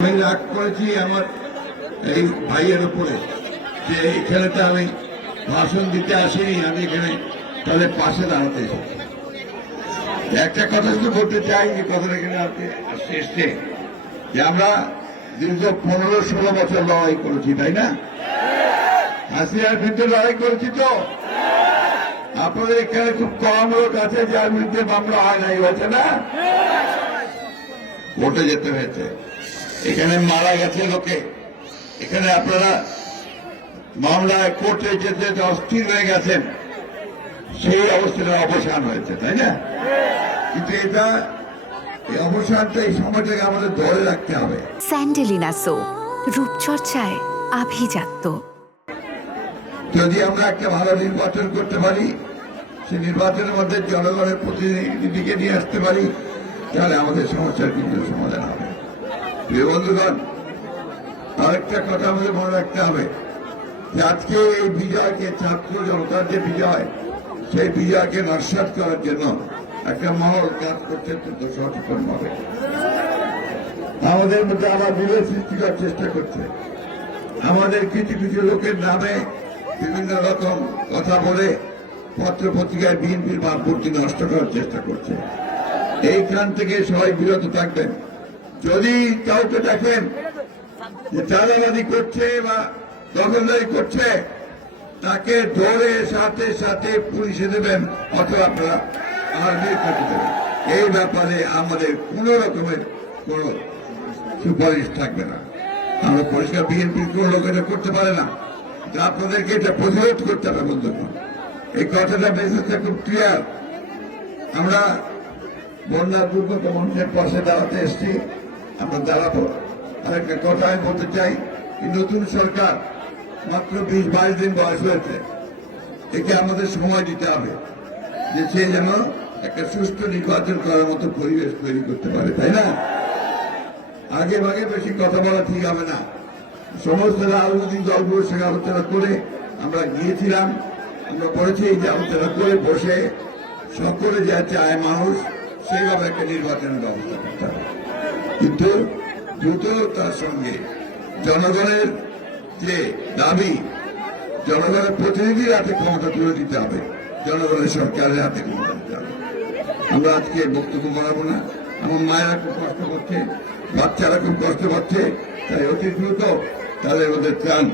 আমি রাগ করেছি আমার এই ভাইয়ের উপরে যে এখানে তো আমি ভাষণ দিতে আসিনি, আমি এখানে তাদের পাশে দাঁড়াতে এসেছি। একটা কথা শুধু বলতে চাই, যে কথাটা এখানে এসছে যে আমরা দীর্ঘ 15-16 বছর লড়াই করেছি, তাই না? হাসিনার বিরুদ্ধে লড়াই করেছি তো। আপনাদের এখানে খুব কম লোক আছে যার বিরুদ্ধে মামলা হয় নাই, হয়েছে না? কোর্টে যেতে হয়েছে, এখানে মারা গেছে লোকে, এখানে আপনারা মামলায় কোর্টে যেতে অস্থির হয়ে গেছেন, সেই অবস্থাটা অবসান হয়েছে, তাই না? কিন্তু এটা এই অবসানটা, এই সময়টাকে আমাদের ধরে রাখতে হবে। স্যান্ডেলিনা সো, রূপচর্চায় আভিজাত্য। যদি আমরা একটা ভালো নির্বাচন করতে পারি, সেই নির্বাচনের মধ্যে জনগণের প্রতিনিধিকে নিয়ে আসতে পারি, তাহলে আমাদের সমস্যার কিন্তু সমাধান হবে। প্রিয় বন্ধুগণ, আরেকটা কথা আমাদের মনে রাখতে হবে যে আজকে এই বিজয়কে, ছাত্র জনতার যে বিজয়, সেই বিজয়কে নস্যাৎ করার জন্য একটা মহল কাজ করছে সচেতন ভাবে। আমাদের মধ্যে আবার বিরোধ সৃষ্টি করার চেষ্টা করছে, আমাদের কিছু কিছু লোকের নামে বিভিন্ন রকম কথা বলে পত্র পত্রিকায় বিএনপির ভাবমূর্তি নষ্ট করার চেষ্টা করছে। এইখান থেকে সবাই বিরত থাকবেন। যদি কাউকে দেখেন যে চাঁদাবাজি করছে বা দখলদারি করছে, তাকে ধরে সাথে সাথে পুলিশে দেবেন অথবা আপনারা আর্মির কাছে দেবেন। এই ব্যাপারে আমাদের কোন রকমের কোন সুপারিশ থাকবে না। আমরা পরিষ্কার, বিএনপির কোন লোক এটা করতে পারে না, আপনাদেরকে এটা প্রতিরোধ করতে হবে। বন্ধুগণ, এই কথাটা মেসেজটা খুব ক্লিয়ার। আমরা বন্যা দুর্গত মানুষের পাশে দাঁড়াতে এসেছি, আমরা দাঁড়াবো। আরেকটা কথা আমি বলতে চাই, নতুন সরকার মাত্র 20-22 দিন বয়স হয়েছে, একে আমাদের সময় দিতে হবে যে সে যেন একটা সুষ্ঠু নির্বাচন করার মতো পরিবেশ তৈরি করতে পারে, তাই না? আগে ভাগে বেশি কথা বলা ঠিক হবে না। সমস্ত রাজনৈতিক দলগুলোর সঙ্গে আলোচনা করে আমরা গিয়েছিলাম, আমরা বলেছি যে আলোচনা করে বসে সকলে যা চায় মানুষ, সেইভাবে একটা নির্বাচনের ব্যবস্থা করতে হবে। কিন্তু দ্রুততার সঙ্গে জনগণের যে দাবি, জনগণের প্রতিনিধির হাতে ক্ষমতা তুলে দিতে হবে, জনগণের সরকারের হাতে ক্ষমতা দিতে হবে। আমরা আজকে বক্তব্য বাড়াবো না। আমার মায়েরা খুব কষ্ট করছে, বাচ্চারা খুব কষ্ট পাচ্ছে, তাই অতি দ্রুত তাদের মধ্যে ত্রাণ